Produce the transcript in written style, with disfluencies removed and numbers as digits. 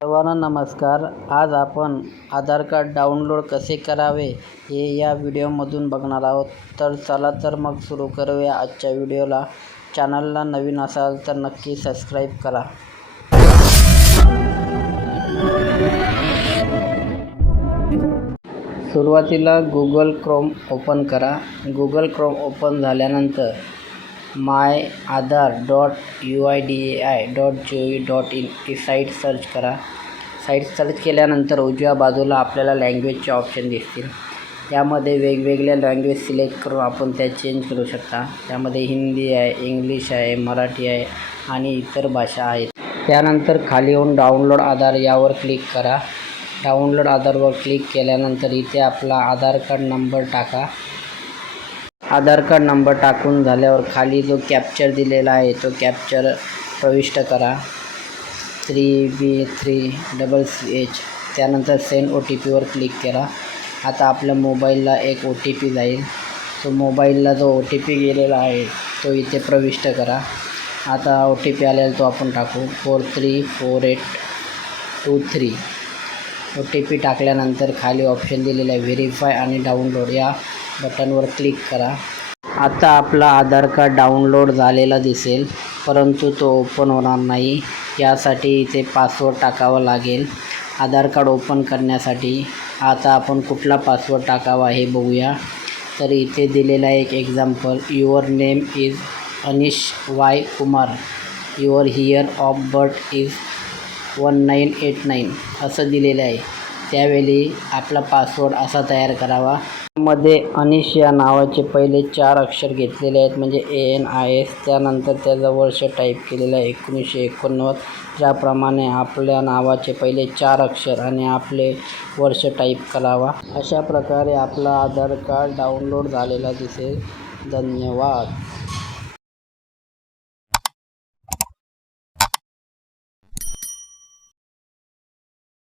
सर्वांना नमस्कार. आज आपण आधार कार्ड डाउनलोड कसे करावे हे या व्हिडिओमधून बघणार आहोत. तर चला तर मग सुरू करूया आजच्या व्हिडिओला. चॅनलला नवीन असाल तर नक्की सबस्क्राईब करा. सुरुवातीला गुगल क्रोम ओपन करा. गुगल क्रोम ओपन झाल्यानंतर myAadhar.uidi.gov.in ही साईट सर्च करा. साईट सर्च केल्यानंतर उजव्या बाजूला आपल्याला लँग्वेजचे ऑप्शन दिसतील. त्यामध्ये वेगवेगळ्या लँग्वेज सिलेक्ट करून आपण त्या चेंज करू शकता. त्यामध्ये हिंदी आहे, इंग्लिश आहे, मराठी आहे आणि इतर भाषा आहेत. त्यानंतर खाली येऊन डाउनलोड आधार यावर क्लिक करा. डाउनलोड आधारवर क्लिक केल्यानंतर इथे आपला आधार कार्ड नंबर टाका. आधार कार्ड नंबर टाकून झाल्यावर खाली जो कॅप्चर दिलेला आहे तो कॅप्चर प्रविष्ट करा, 3B3CH. त्यानंतर सेंड OTPवर क्लिक करा. आता आपल्या मोबाईलला एक OTP जाईल. तो मोबाईलला जो OTP गेलेला आहे तो इथे प्रविष्ट करा. आता OTP आलेला तो आपण टाकू, 434823. OTP टाकल्यानंतर खाली ऑप्शन दिलेला आहे व्हेरीफाय आणि डाउनलोड, या बटनवर क्लिक करा. आता आपला आधार कार्ड डाउनलोड झालेला दिसेल, परंतु तो ओपन होणार नाही. यासाठी इथे पासवर्ड टाकावा लागेल. आधार कार्ड ओपन करण्यासाठी आता आपण कुठला पासवर्ड टाकावा हे बघूया. तर इथे दिलेला एक example, your name is Anish Y Kumar, your year of birth is 1989 असं दिलेलं आहे. त्यावेळी आपला पासवर्ड असा तयार करावा. मध्ये अनिश या नावाचे पहिले 4 अक्षर घेतलेले आहेत, म्हणजे ANIS. त्यानंतर त्याचं वर्ष टाईप केलेलं आहे 1989. ज्याप्रमाणे आपल्या नावाचे पहिले 4 अक्षर आणि आपले वर्ष टाईप करावा. अशा प्रकारे आपला आधार कार्ड डाउनलोड झालेला दिसेल. धन्यवाद.